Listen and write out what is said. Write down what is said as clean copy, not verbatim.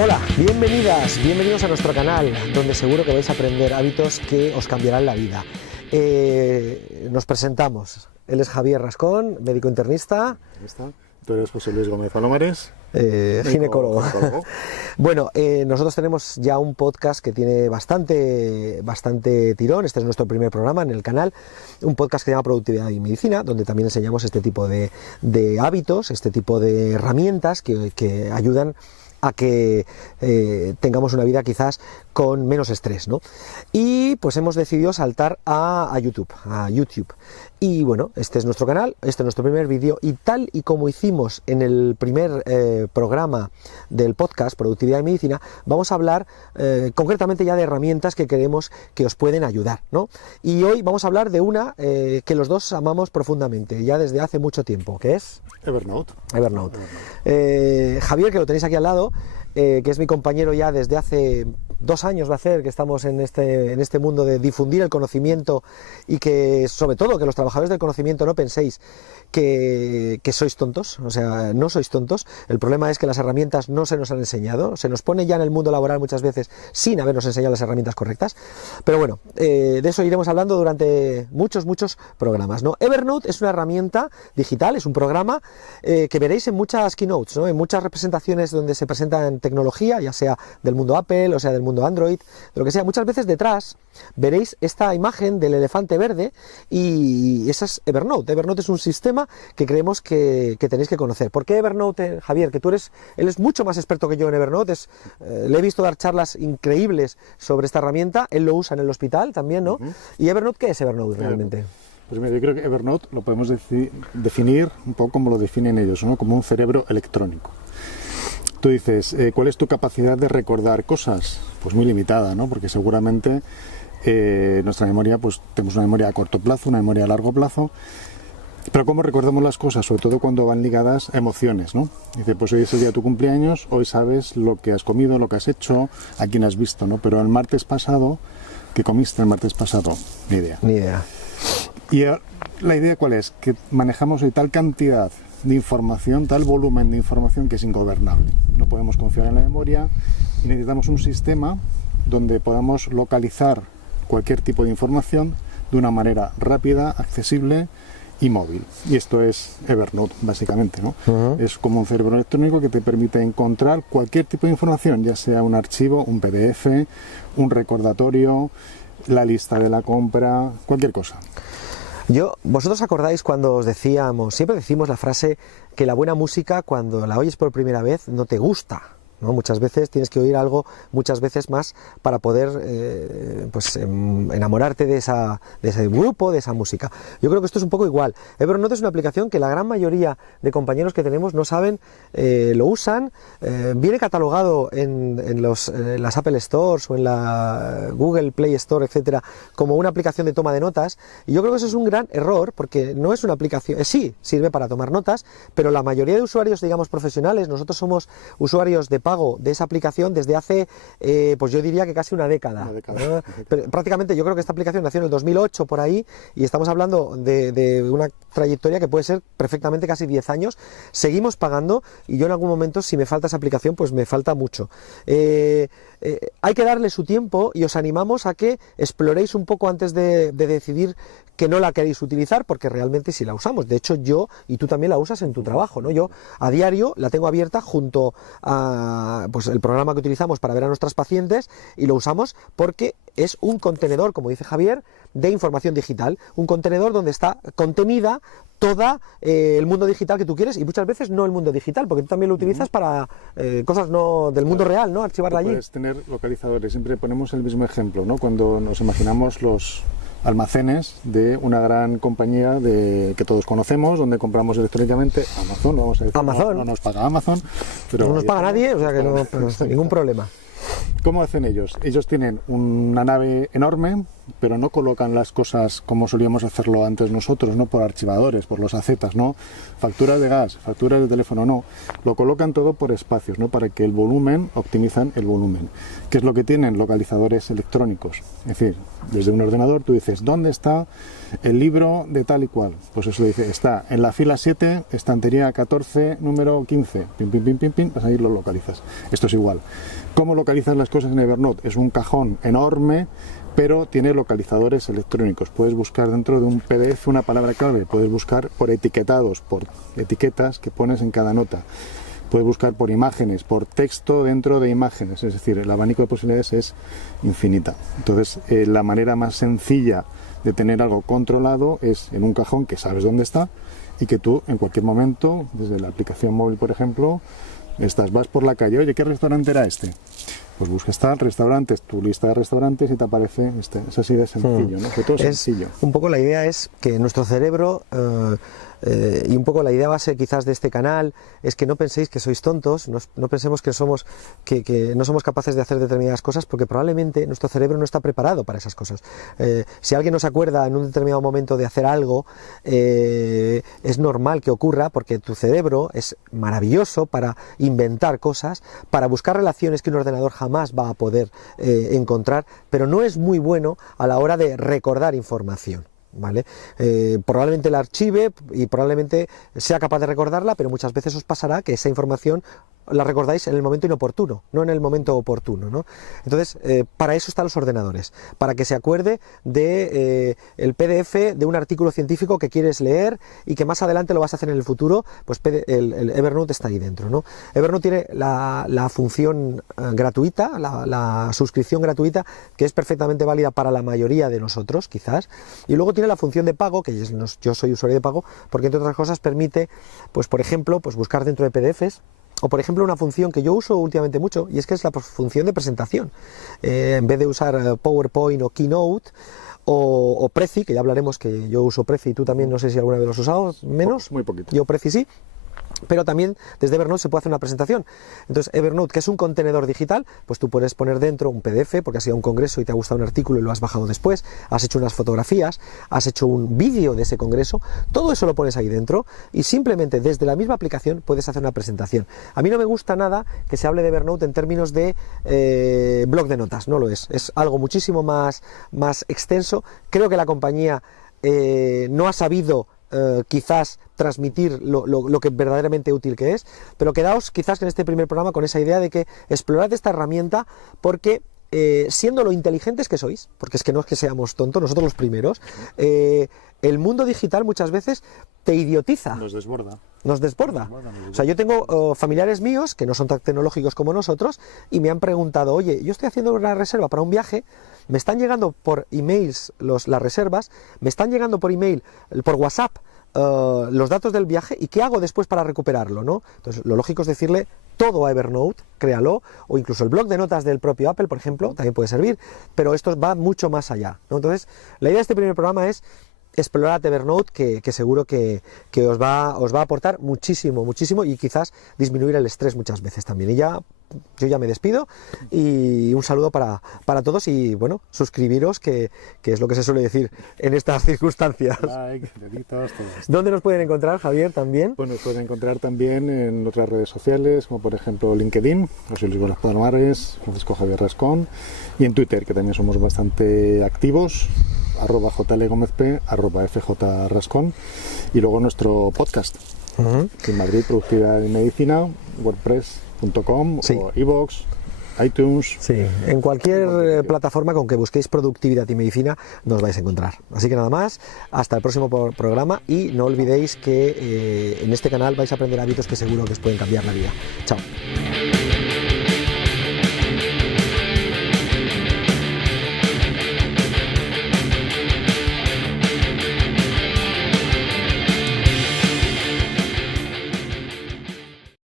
Hola, bienvenidos a nuestro canal, donde seguro que vais a aprender hábitos que os cambiarán la vida. Nos presentamos. Él es Javier Rascón, médico internista. Tú eres José Luis Gómez Palomares, ginecólogo. Bueno, nosotros tenemos ya un podcast que tiene bastante tirón. Este es nuestro primer programa en el canal, un podcast que se llama Productividad y Medicina, donde también enseñamos este tipo de hábitos, este tipo de herramientas que ayudan a que tengamos una vida quizás con menos estrés, ¿no? Y pues hemos decidido saltar a YouTube. Y bueno, este es nuestro canal, este es nuestro primer vídeo, y tal y como hicimos en el primer programa del podcast Productividad y Medicina, vamos a hablar concretamente ya de herramientas que creemos que os pueden ayudar, ¿no? Y hoy vamos a hablar de una que los dos amamos profundamente, ya desde hace mucho tiempo, que es Evernote. Javier, que lo tenéis aquí al lado, que es mi compañero ya desde hace 2 años, va a ser que estamos en este mundo de difundir el conocimiento, y que sobre todo que los trabajadores del conocimiento no penséis que sois tontos, o sea, no sois tontos. El problema es que las herramientas no se nos han enseñado, se nos pone ya en el mundo laboral muchas veces sin habernos enseñado las herramientas correctas, pero bueno, de eso iremos hablando durante muchos programas, ¿no? Evernote es una herramienta digital, es un programa que veréis en muchas keynotes, ¿no? En muchas representaciones donde se presentan tecnología, ya sea del mundo Apple, o sea del mundo Android, de lo que sea. Muchas veces detrás veréis esta imagen del elefante verde, y esa es Evernote. Evernote es un sistema que creemos que tenéis que conocer. ¿Por qué Evernote, Javier? Que él es mucho más experto que yo en Evernote. Le he visto dar charlas increíbles sobre esta herramienta. Él lo usa en el hospital también, ¿no? ¿Y Evernote qué es Evernote realmente? Pues mira, yo creo que Evernote lo podemos definir un poco como lo definen ellos, ¿no? Como un cerebro electrónico. Tú dices, ¿cuál es tu capacidad de recordar cosas? Pues muy limitada, ¿no? Porque seguramente nuestra memoria, pues tenemos una memoria a corto plazo, una memoria a largo plazo. Pero ¿cómo recordamos las cosas? Sobre todo cuando van ligadas a emociones, ¿no? Dice, pues hoy es el día de tu cumpleaños, hoy sabes lo que has comido, lo que has hecho, a quién has visto, ¿no? Pero el martes pasado, ¿qué comiste el martes pasado? Ni idea. Y la idea ¿cuál es? Que manejamos hoy tal cantidad de información, tal volumen de información que es ingobernable. No podemos confiar en la memoria y necesitamos un sistema donde podamos localizar cualquier tipo de información de una manera rápida, accesible y móvil. Y esto es Evernote, básicamente, ¿no? Es como un cerebro electrónico que te permite encontrar cualquier tipo de información, ya sea un archivo, un PDF, un recordatorio, la lista de la compra, cualquier cosa. ¿Vosotros acordáis cuando os decíamos, siempre decimos la frase que la buena música, cuando la oyes por primera vez, no te gusta, ¿no? Muchas veces tienes que oír algo muchas veces más para poder enamorarte de ese grupo, de esa música. Yo creo que esto es un poco igual. Evernote es una aplicación que la gran mayoría de compañeros que tenemos no saben, lo usan. Viene catalogado en las Apple Stores o en la Google Play Store, etcétera, como una aplicación de toma de notas, y yo creo que eso es un gran error, porque no es una aplicación, sí, sirve para tomar notas, pero la mayoría de usuarios, digamos, profesionales, nosotros somos usuarios de pago de esa aplicación desde hace, pues yo diría que casi una década. Pero prácticamente yo creo que esta aplicación nació en el 2008 por ahí, y estamos hablando de una trayectoria que puede ser perfectamente casi 10 años. Seguimos pagando, y yo en algún momento, si me falta esa aplicación, pues me falta mucho. Hay que darle su tiempo, y os animamos a que exploréis un poco antes de decidir que no la queréis utilizar, porque realmente sí la usamos. De hecho, yo y tú también la usas en tu trabajo, ¿no? Yo a diario la tengo abierta junto a pues el programa que utilizamos para ver a nuestras pacientes, y lo usamos porque es un contenedor, como dice Javier, de información digital, un contenedor donde está contenida toda el mundo digital que tú quieres, y muchas veces no el mundo digital, porque tú también lo utilizas para cosas no del mundo real, ¿no? Archivarla allí. Puedes tener localizadores. Siempre ponemos el mismo ejemplo, ¿no? Cuando nos imaginamos los almacenes de una gran compañía que todos conocemos, donde compramos electrónicamente, Amazon, vamos a decir, Amazon. No nos paga Amazon, pero no nos paga nadie, o sea que no, ningún problema. ¿Cómo hacen ellos? Ellos tienen una nave enorme pero no colocan las cosas como solíamos hacerlo antes nosotros, no por archivadores, por los acetas, no, facturas de gas, facturas de teléfono, no, lo colocan todo por espacios, ¿no? Para que el volumen, optimizan el volumen. ¿Qué es lo que tienen? Localizadores electrónicos, es decir, desde un ordenador tú dices, ¿dónde está el libro de tal y cual? Pues eso dice, está en la fila 7, estantería 14, número 15, pim, pim, pim, pim, pim, pues ahí lo localizas. Esto es igual. ¿Cómo localizas las cosas en Evernote? Es un cajón enorme, pero tiene localizadores electrónicos. Puedes buscar dentro de un PDF una palabra clave, puedes buscar por etiquetados, por etiquetas que pones en cada nota. Puedes buscar por imágenes, por texto dentro de imágenes, es decir, el abanico de posibilidades es infinita. Entonces, la manera más sencilla de tener algo controlado es en un cajón que sabes dónde está y que tú en cualquier momento, desde la aplicación móvil por ejemplo, vas por la calle, oye, ¿qué restaurante era este? Pues buscas tal restaurantes, tu lista de restaurantes y te aparece este. Es así de sencillo, ¿no? Sobre todo sencillo. Un poco la idea es que nuestro cerebro, y un poco la idea base quizás de este canal, es que no penséis que sois tontos, no pensemos que no somos capaces de hacer determinadas cosas, porque probablemente nuestro cerebro no está preparado para esas cosas. Si alguien nos acuerda en un determinado momento de hacer algo, es normal que ocurra, porque tu cerebro es maravilloso para inventar cosas, para buscar relaciones que un ordenador jamás va a poder encontrar, pero no es muy bueno a la hora de recordar información. ¿Vale? Probablemente la archive y probablemente sea capaz de recordarla, pero muchas veces os pasará que esa información la recordáis en el momento inoportuno, no en el momento oportuno, ¿no? Entonces, para eso están los ordenadores, para que se acuerde de el PDF de un artículo científico que quieres leer y que más adelante lo vas a hacer en el futuro, pues el Evernote está ahí dentro, ¿no? Evernote tiene la función gratuita, la suscripción gratuita, que es perfectamente válida para la mayoría de nosotros, quizás, y luego tiene la función de pago, que yo soy usuario de pago, porque entre otras cosas permite, pues por ejemplo, pues buscar dentro de PDFs, o por ejemplo una función que yo uso últimamente mucho, y es que es la función de presentación. En vez de usar PowerPoint o Keynote o Prezi, que ya hablaremos, que yo uso Prezi y tú también, no sé si alguna vez los has usado, menos. Muy poquito. Yo Prezi sí. Pero también desde Evernote se puede hacer una presentación. Entonces Evernote, que es un contenedor digital, pues tú puedes poner dentro un PDF porque has ido a un congreso y te ha gustado un artículo y lo has bajado después, has hecho unas fotografías, has hecho un vídeo de ese congreso, todo eso lo pones ahí dentro y simplemente desde la misma aplicación puedes hacer una presentación. A mí no me gusta nada que se hable de Evernote en términos de blog de notas, no lo es algo muchísimo más extenso. Creo que la compañía no ha sabido quizás transmitir lo que verdaderamente útil que es, pero quedaos quizás en este primer programa con esa idea de que explorad esta herramienta porque siendo lo inteligentes que sois, porque es que no es que seamos tontos, nosotros los primeros, el mundo digital muchas veces te idiotiza. Nos desborda. Nos desborda. O sea, yo tengo familiares míos que no son tan tecnológicos como nosotros y me han preguntado, oye, yo estoy haciendo una reserva para un viaje, me están llegando por emails las reservas, me están llegando por email, por WhatsApp, los datos del viaje, y qué hago después para recuperarlo, ¿no? Entonces lo lógico es decirle todo a Evernote, créalo, o incluso el blog de notas del propio Apple, por ejemplo, también puede servir, pero esto va mucho más allá, ¿no? Entonces la idea de este primer programa es explorar Evernote, que seguro que os va a aportar muchísimo y quizás disminuir el estrés muchas veces también. Y yo ya me despido y un saludo para todos y bueno, suscribiros, que es lo que se suele decir en estas circunstancias. Like, deditos, todo esto. ¿Dónde nos pueden encontrar, Javier, también? Pues nos pueden encontrar también en otras redes sociales, como por ejemplo LinkedIn, José Luis Bolas Palomares, Francisco Javier Rascón, y en Twitter, que también somos bastante activos, @jlgomezp, @fjrascón, y luego nuestro podcast, en Madrid, Productividad y Medicina, WordPress.com, sí, o iVoox, iTunes. Sí, en cualquier plataforma con que busquéis productividad y medicina nos vais a encontrar. Así que nada más, hasta el próximo programa y no olvidéis que en este canal vais a aprender hábitos que seguro que os pueden cambiar la vida. Chao.